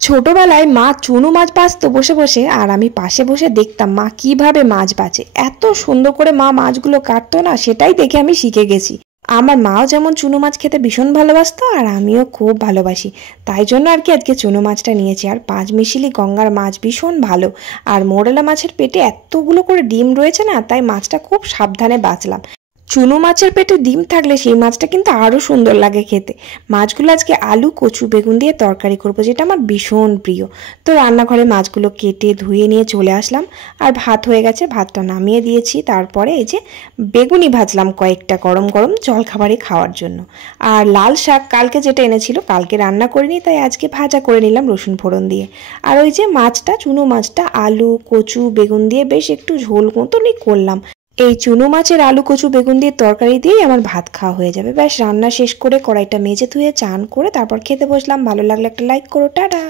ছোটবেলায় মা চুনো মাছ ভাজতো বসে বসে, আর আমি পাশে বসে দেখতাম মা কিভাবে মাছ ভাজে। এত সুন্দর করে মা মাছগুলো কাটতো না, সেটাই দেখে আমি শিখে গেছি। আমার মাও যেমন চুনো মাছ খেতে ভীষণ ভালোবাসতো, আর আমিও খুব ভালোবাসি। তাই জন্য আর কি আজকে চুনো মাছটা নিয়েছি। আর পাঁচমিশালি গঙ্গার মাছ ভীষণ ভালো। আর মোরলা মাছের পেটে এতগুলো করে ডিম রয়েছে না, তাই মাছটা খুব সাবধানে বাছলাম। চুনো মাছের পেটে ডিম থাকলে সেই মাছটা কিন্তু আরো সুন্দর লাগে খেতে। মাছগুলো আজকে আলু কচু বেগুন দিয়ে তরকারি করব, যেটা আমার ভীষণ প্রিয়। তো রান্নাঘরে মাছগুলো কেটে ধুয়ে নিয়ে চলে আসলাম। আর ভাত হয়ে গেছে, ভাতটা নামিয়ে দিয়েছি। তারপরে এই যে বেগুনি ভাজলাম কয়েকটা, গরম গরম জলখাবারে খাওয়ার জন্য। আর লাল শাক কালকে যেটা এনেছিল, কালকে রান্না করিনি, তাই আজকে ভাজা করে নিলাম রসুন ফোড়ন দিয়ে। আর ওই যে মাছটা, চুনো মাছটা আলু কচু বেগুন দিয়ে বেশ একটু ঝোল মতনই করলাম। এই চুনো মাছের আলু কচু বেগুন দিয়ে তরকারি দিয়েই আমার ভাত খাওয়া হয়ে যাবে। ব্যাস রান্না শেষ করে কড়াইটা মেজে ধুয়ে চান করে তারপর খেতে বসলাম। ভালো লাগলে একটা লাইক করো, টাটা।